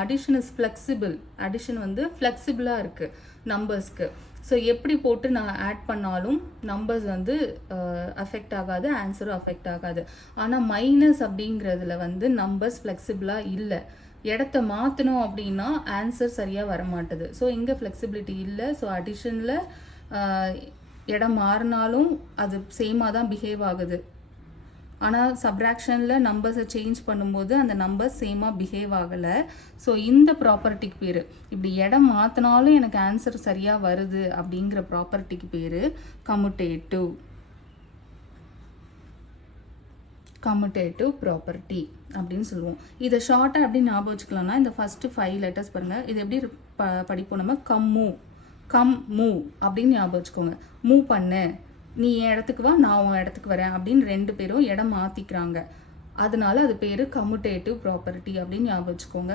Addition is flexible. Addition வந்து ஃப்ளெக்சிபிளாக இருக்குது நம்பர்ஸ்க்கு. ஸோ எப்படி போட்டு நான் ஆட் பண்ணாலும் நம்பர்ஸ் வந்து அஃபெக்ட் ஆகாது, ஆன்சரும் அஃபெக்ட் ஆகாது. ஆனால் மைனஸ் அப்படிங்கிறதுல வந்து நம்பர்ஸ் ஃப்ளெக்சிபிளாக இல்லை. இடத்த மாற்றணும் அப்படின்னா ஆன்சர் சரியாக வரமாட்டுது. ஸோ இங்கே ஃப்ளெக்சிபிலிட்டி இல்லை. ஸோ அடிஷனில் இடம் மாறினாலும் அது சேமாக தான் பிஹேவ் ஆகுது. ஆனால் சப்ராக்ஷனில் நம்பர்ஸை சேஞ்ச் பண்ணும்போது அந்த நம்பர்ஸ் சேமாக பிஹேவ் ஆகலை. ஸோ இந்த ப்ராப்பர்ட்டிக்கு பேர், இப்படி இடம் மாற்றினாலும் எனக்கு ஆன்சர் சரியாக வருது அப்படிங்கிற ப்ராப்பர்ட்டிக்கு பேர் கம்யூட்டேட்டிவ் ப்ராப்பர்ட்டி அப்படின்னு சொல்லுவோம். இதை ஷார்ட்டாக எப்படி ஞாபகம் வச்சுக்கலாம்னா, இந்த ஃபஸ்ட்டு 5 லெட்டர்ஸ் பாருங்கள். இது எப்படி படிப்போம் நம்ம? கம் மூவ் அப்படின்னு ஞாபகம் வச்சுக்கோங்க. மூவ் பண்ணு, நீ என் இடத்துக்கு வா, நான் உன் இடத்துக்கு வரேன் அப்படின்னு 2 பேரும் இடம் மாற்றிக்கிறாங்க. அதனால அது பேர் கம்யூட்டேட்டிவ் ப்ராப்பர்ட்டி அப்படின்னு ஞாபகம் வச்சுக்கோங்க.